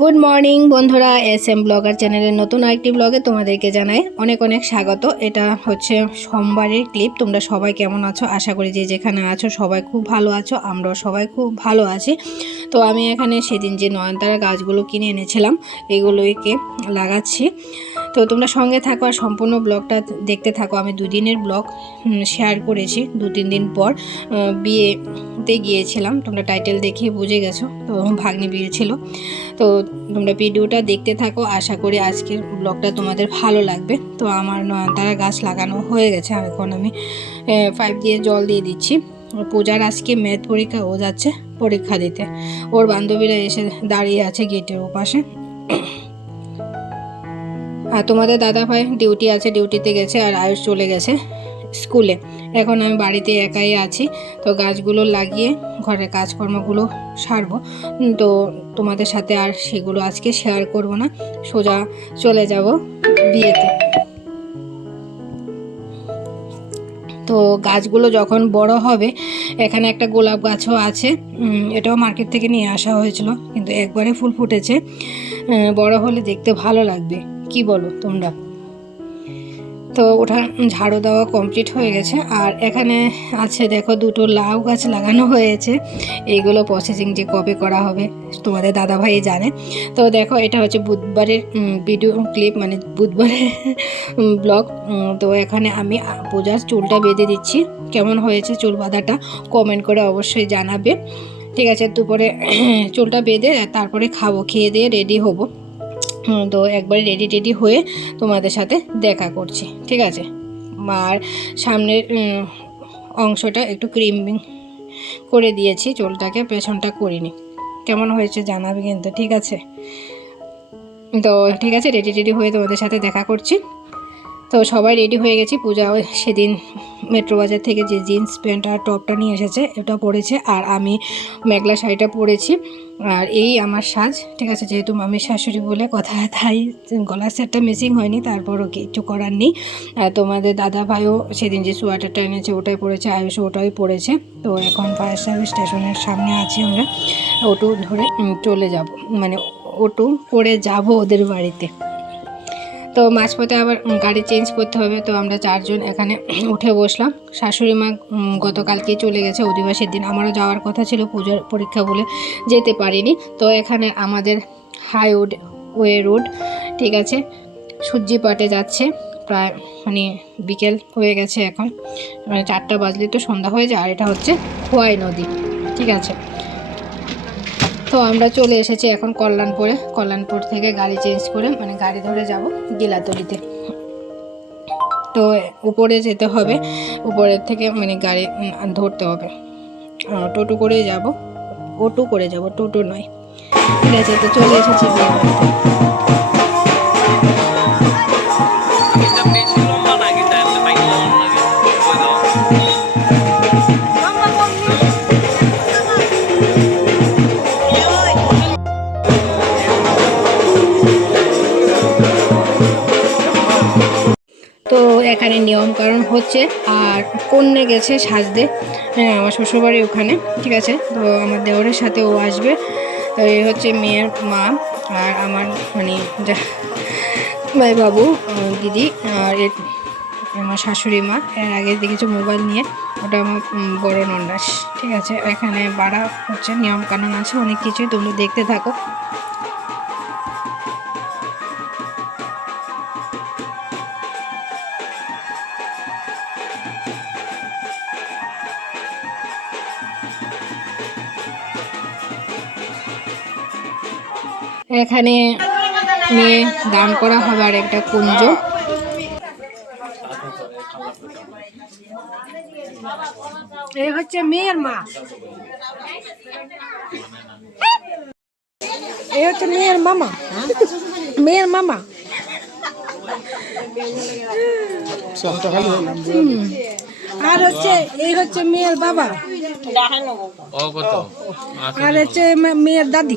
Good morning বন্ধুরা S M blogger চ্যানেলের নতুন আরেকটি ব্লগে তোমাদেরকে জানাই অনেক অনেক স্বাগত। এটা হচ্ছে সোমবারের ক্লিপ, তোমরা সবাই কেমন আছো? আশা করি যে যেখানে আছো সবাই খুব ভালো আছো, আমরাও সবাই খুব ভালো আছি। তো আমি এখানে সেদিন যে নয়নতারা গাছগুলো কিনে এনেছিলাম, এগুলোকে লাগাচ্ছি। তো তোমরা সঙ্গে থাকো আর সম্পূর্ণ ব্লগটা দেখতে থাকো। আমি দুদিনের ব্লগ শেয়ার করেছি দু, তিন দিন পর। বিয়েতে গিয়েছিলাম, তোমরা টাইটেল দেখে বুঝে গেছো, তো ভাগ্নি বিয়ে ছিল। তো তোমরা ভিডিওটা দেখতে থাকো, আশা করি আজকের ব্লগটা তোমাদের ভালো লাগবে। তো আমার নয়নতারা গাছ লাগানো হয়ে গেছে এখন আমি পাইপ দিয়ে জল দিয়ে দিচ্ছি। পূজার আজকে ম্যাথ পরীক্ষা, ও যাচ্ছে পরীক্ষা দিতে। ওর বান্ধবীরা এসে দাঁড়িয়ে আছে গেটের ওপাশে। আর তোমাদের দাদা ভাই ডিউটি আছে, ডিউটিতে গেছে আর আয়ুষ চলে গেছে স্কুলে। এখন আমি বাড়িতে একাই আছি। তো গাছগুলো লাগিয়ে ঘরের কাজকর্মগুলো সারবো। তো তোমাদের সাথে আর সেগুলো আজকে শেয়ার করব না। সোজা চলে যাব বিয়েতে। তো গাছগুলো যখন বড় হবে, এখানে একটা গোলাপ গাছও আছে। এটাও মার্কেট থেকে নিয়ে আসা হয়েছিল, কিন্তু একবারে ফুল ফুটেছে। বড় হলে দেখতে ভালো লাগবে। কি বলো তোমরা? তো ওটা ঝাড়ু দেওয়া কমপ্লিট হয়ে গেছে। আর এখানে আছে দেখো দুটো লাউ গাছ লাগানো হয়েছে। এইগুলো প্রসেসিং যে কবে করা হবে তোমাদের দাদাভাই জানে। তো দেখো এটা হচ্ছে বুধবারের ভিডিও ক্লিপ মানে বুধবারের ব্লগ তো এখানে আমি পূজার চুলটা বেঁধে দিচ্ছি। কেমন হয়েছে চুল বাঁধাটা কমেন্ট করে অবশ্যই জানাবে। ঠিক আছে, দুপুরে চুলটা বেঁধে তারপরে খাব, খেয়ে দিয়ে রেডি হব। তো একবার রেডি টেডি হয়ে তোমাদের সাথে দেখা করছি, ঠিক আছে? আর সামনের অংশটা একটু ক্রিম করে দিয়েছি, চুলটাকে পেছনটা করিনি। কেমন হয়েছে জানাবে কিন্তু, ঠিক আছে? তো ঠিক আছে রেডি টেডি হয়ে তোমাদের সাথে দেখা করছি। তো সবাই রেডি হয়ে গেছি। পূজা সেদিন মেট্রো বাজার থেকে যে জিন্স প্যান্ট আর টপটা নিয়ে এসেছে এটা পরেছে। আর আমি মেঘলা শাড়িটা পরেছি। আর এই আমার সাজ, ঠিক আছে? যেহেতু মামির শাশুড়ি বলে কথা, তাই গলার সেটটা মিসিং হয়নি তারপরও কিছু করার নেই। তোমাদের দাদা ভাইও সেদিন যে সোয়াটারটা এনেছে, ওটাই পরেছে আয়ুষ ওটাই পরেছে। তো এখন ফায়ার সার্ভিস স্টেশনের সামনে আছি আমরা। অটো ধরে চলে যাব। মানে অটো করে যাব ওদের বাড়িতে। তো মাঝপথে আবার গাড়ি চেঞ্জ করতে হবে। তো আমরা চারজন এখানে উঠে বসলাম। শাশুড়ি মা উম, গতকালকেই চলে গেছে অধিবাসীর দিন। আমারও যাওয়ার কথা ছিল পুজোর পরীক্ষা বলে যেতে পারিনি। তো এখানে আমাদের হাই হাইউড ওয়ে রোড ঠিক আছে? সূর্যি পাটে যাচ্ছে। প্রায় মানে বিকেল হয়ে গেছে এখন। মানে চারটা বাজলে তো সন্ধ্যা হয়ে যায়। আর এটা হচ্ছে খোয়াই নদী ঠিক আছে? তো আমরা চলে এসেছি এখন কল্যাণপুরে। কল্যাণপুর থেকে গাড়ি চেঞ্জ করে মানে গাড়ি ধরে যাব গিলাতলিতে। তো উপরে যেতে হবে। উপরের থেকে মানে গাড়ি ধরতে হবে। টোটো করে যাব। অটো করে যাব, টোটো নয়। ঠিক আছে, তো চলে এসেছি। বিয়ে বাড়িতে এখানে নিয়ম কারণ হচ্ছে আর কন্যে গেছে সাজতে। হ্যাঁ আমার শ্বশুরবাড়ি ওখানে, ঠিক আছে? তো আমার দেওরের সাথে ও আসবে। তো এই হচ্ছে মেয়ের মা আর আমার মানে যা, ভাই বাবু দিদি আর আমার শাশুড়ি মা। এর আগে দেখেছি মোবাইল নিয়ে? ওটা আমার বড় নন্দাস, ঠিক আছে? এখানে বাড়া হচ্ছে, নিয়মকানুন আছে, অনেক কিছুই তোমরা দেখতে থাকো। এখানে মেয়ে দান করা হবে আর একটা কুঞ্জ। এই হচ্ছে মেয়ের মা। এই হচ্ছে মেয়ের মামা। মেয়ের মামা। হুম। আর হচ্ছে এই হচ্ছে মেয়ের বাবা। আর হচ্ছে মেয়ের দাদি।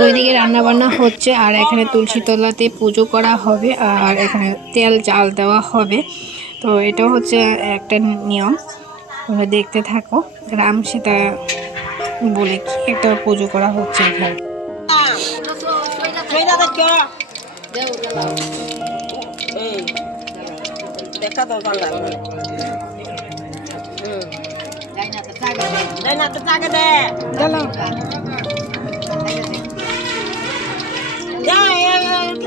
তো এদিকে রান্না বান্না হচ্ছে আর এখানে তুলসী তলাতে পুজো করা হবে আর এখানে তেল চাল দেওয়া হবে তো এটা হচ্ছে একটা নিয়ম তোমরা দেখতে থাকো রাম সীতা বলে কি একটা পুজো করা হচ্ছে এখানে দেখা লাগবে তো টাকা দে কি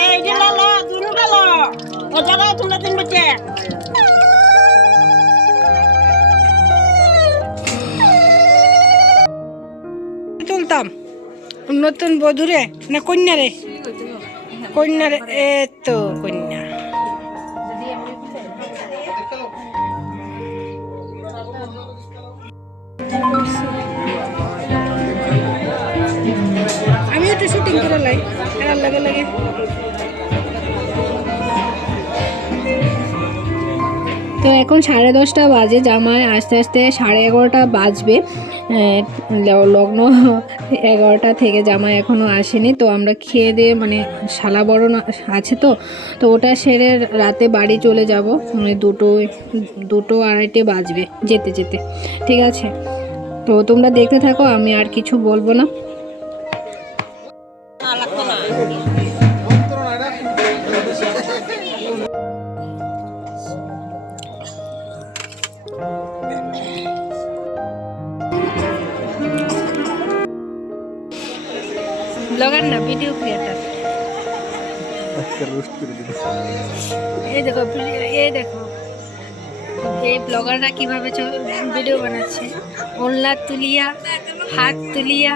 এই যে লালো দুনু লালো ও জায়গা তোমরা তিন বছর তুলতাম। নতুন বধুরে না কন্যা রে কন্যা রে এ তো কন্যা। আমি একটু করে লাই লাগে লাগে। তো এখন সাড়ে দশটা বাজে, জামাই আস্তে আস্তে সাড়ে এগারোটা বাজবে। লগ্ন এগারোটা থেকে জামাই এখনও আসেনি, তো আমরা খেয়ে দিয়ে মানে শালা বড় আছে তো তো ওটা সেরে রাতে বাড়ি চলে যাব। মানে দুটো দুটো আড়াইটে বাজবে যেতে যেতে। ঠিক আছে? তো তোমরা দেখতে থাকো, আমি আর কিছু বলব না। ব্লগার না ভিডিও ক্রিয়েটার এই দেখো এই দেখো। এই ব্লগাররা কীভাবে ভিডিও বানাচ্ছে। ওনলা তুলিয়া হাত তুলিয়া।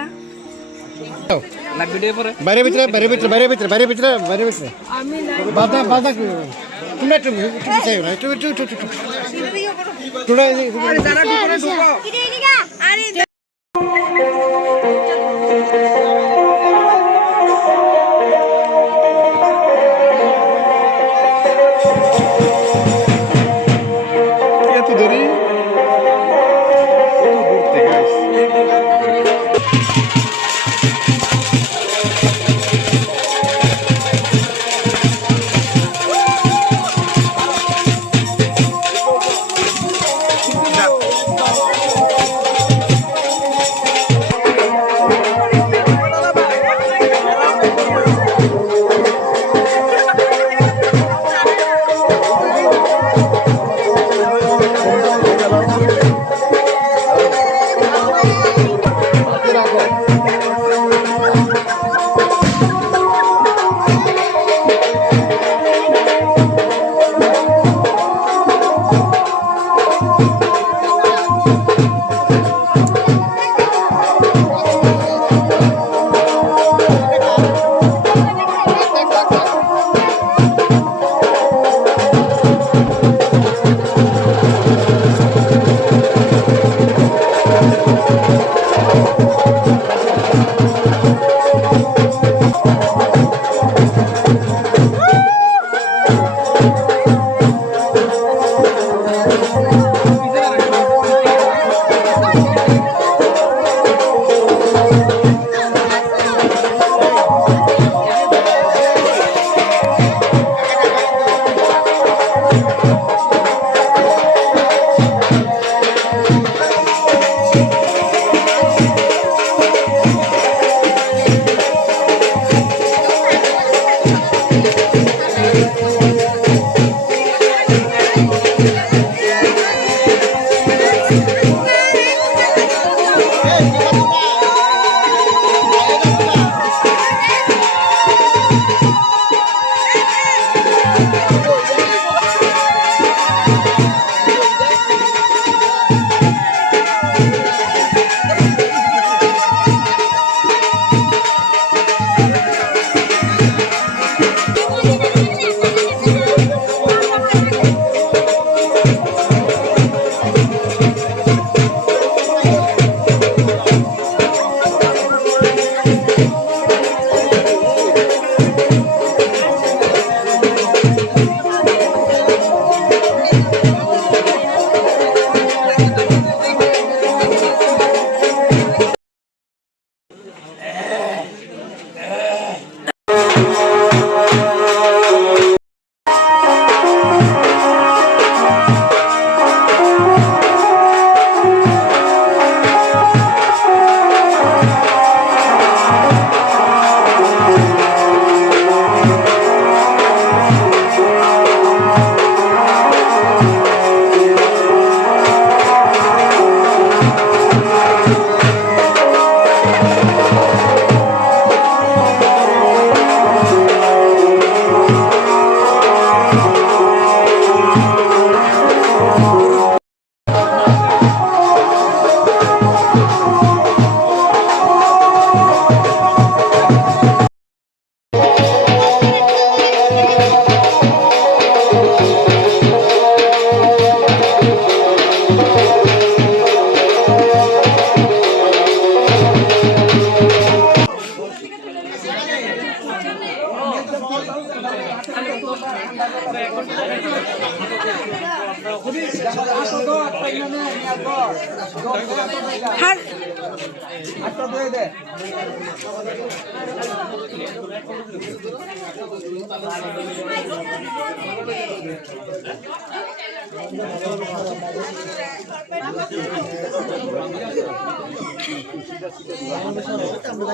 বাইরে ভিতরে বাইরে ভিতরে বাইরে ভিতরে বাইরে ভিতরে বাইরে ভিতরে। আমি বাধা বাধা তুমি একটু একটু চাই না একটু একটু একটু একটু। তোরা এত হ্যাঁ। আমরা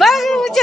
বাঘ উঠে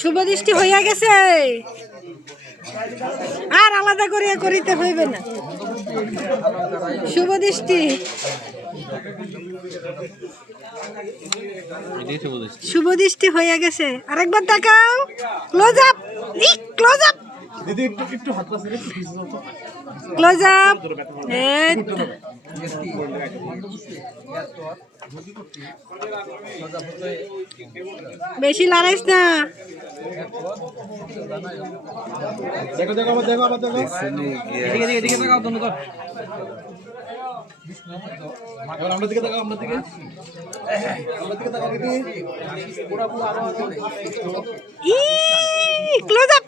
শুভ দৃষ্টি হইয়া গেছে। আর আলাদা করিয়া করিতে হইবে না। শুভ দৃষ্টি। শুভ দৃষ্টি হইয়া গেছে। আরেকবার দেখাও। ক্লোজ আপ ক্লোজ আপ দিদি, একটু একটু হাত পাশে ক্লোজ আপ। বেশি লড়াইস না। দেখো দেখো দেখো আবার দেখো। এদিকে এদিকে তাকাও তোমরা তো এবার আমরা দিকে তাকাও আমরা দিকে। আমরা দিকে তাকাও দিদি। পুরো পুরো আরও ক্লোজ আপ